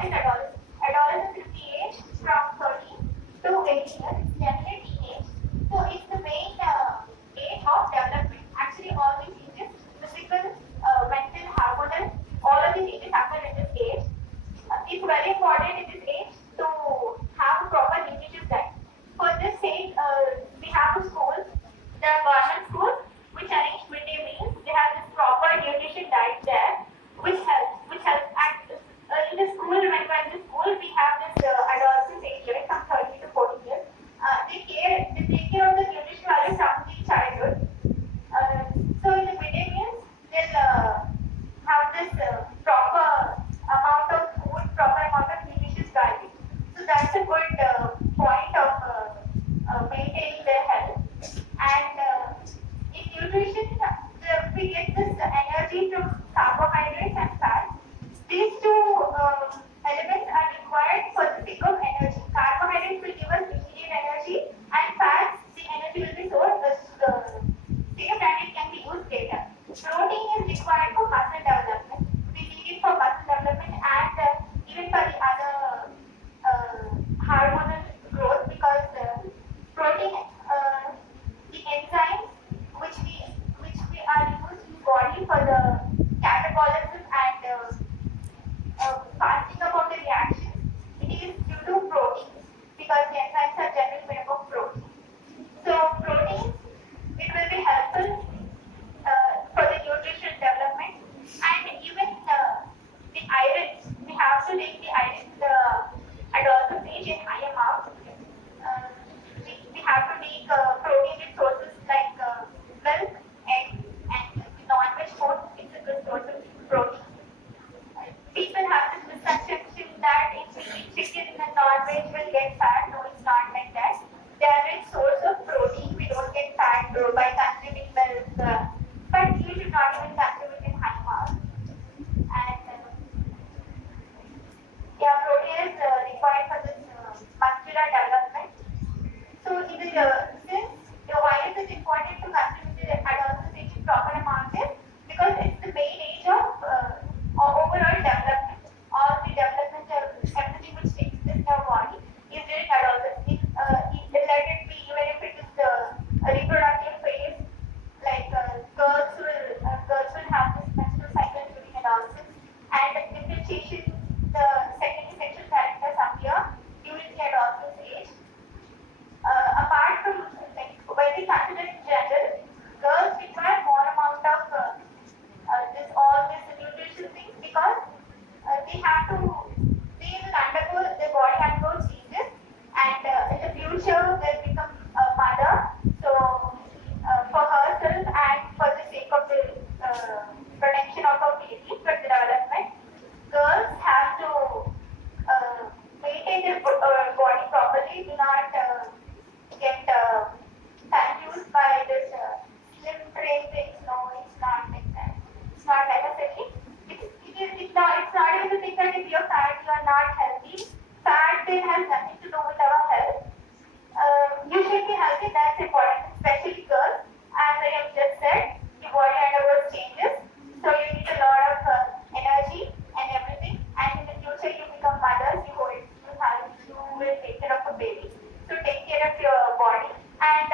what is adolescence? Adolescence is the age from 13 to 18 years. It's generally teenage. So it's the main age of development. Actually, all these ages, physical, mental, hormonal, all of these ages happen in this age. It's very important in this age to have a proper nutritious diet. For this age, we have the schools, the government schools, which arrange midday meals. They have this proper nutrition diet there, which helps. In the school, when we're in the school, we have this adolescent age, right, from 30 to 40 years. They take care of the nutrition value from the childhood. So in the midday meals, they'll have this proper amount of food, proper amount of nutritious value. So that's a good point of maintaining their health. And in nutrition, we get this energy from carbohydrates and fats. These two elements are required for the sake of energy. Carbohydrates will give us immediate energy, and fats, the energy will be stored saved and it can be used later. Protein is required for muscle development. We need it for muscle development and even for the other hormonal growth, because protein, the enzymes which we are used in the body for the catabolism and fasting about the reaction, it is due to proteins, because the enzymes are generally made up of protein. So proteins, it will be helpful for the nutrition development, and even the iron. We have to take the iron, the adolescent age in higher marks. We have to take protein sources like milk, egg, and non-veg food. It's a good source of protein. People have this misconception that if we eat chicken and non-veg will get fat. No, it's not like that. They are a source of protein. We don't get fat by consuming milk, but you should not even consume it in high marks. And protein is required for this muscular development. So why is it important to consume the adolescent age in proper amount? Because it's the main age of overall development. All the development of everything which takes place in our body is during adolescence. Let it be, even if it is the reproductive phase, like girls will have this menstrual cycle during adolescence, and the differentiation, the secondary sexual characters appear during the adolescent age. Apart from, like, when we consider in general, girls require more amount of all this nutrition things, because they will undergo, their body undergoes changes, and in the future they'll become a mother. So for herself and for the sake of the protection of her baby for the development, girls have to maintain their body properly. Do not get confused by this slim trim things. No, it's not like that. It's not necessary. It's not even the thing that if you're fat, you are not healthy. Fat has nothing to do with our health. You should be healthy, that's important, especially girls. As I have just said, your body undergoes changes, so you need a lot of energy and everything. And in the future, you become mothers, you will take care of a baby. So take care of your body. And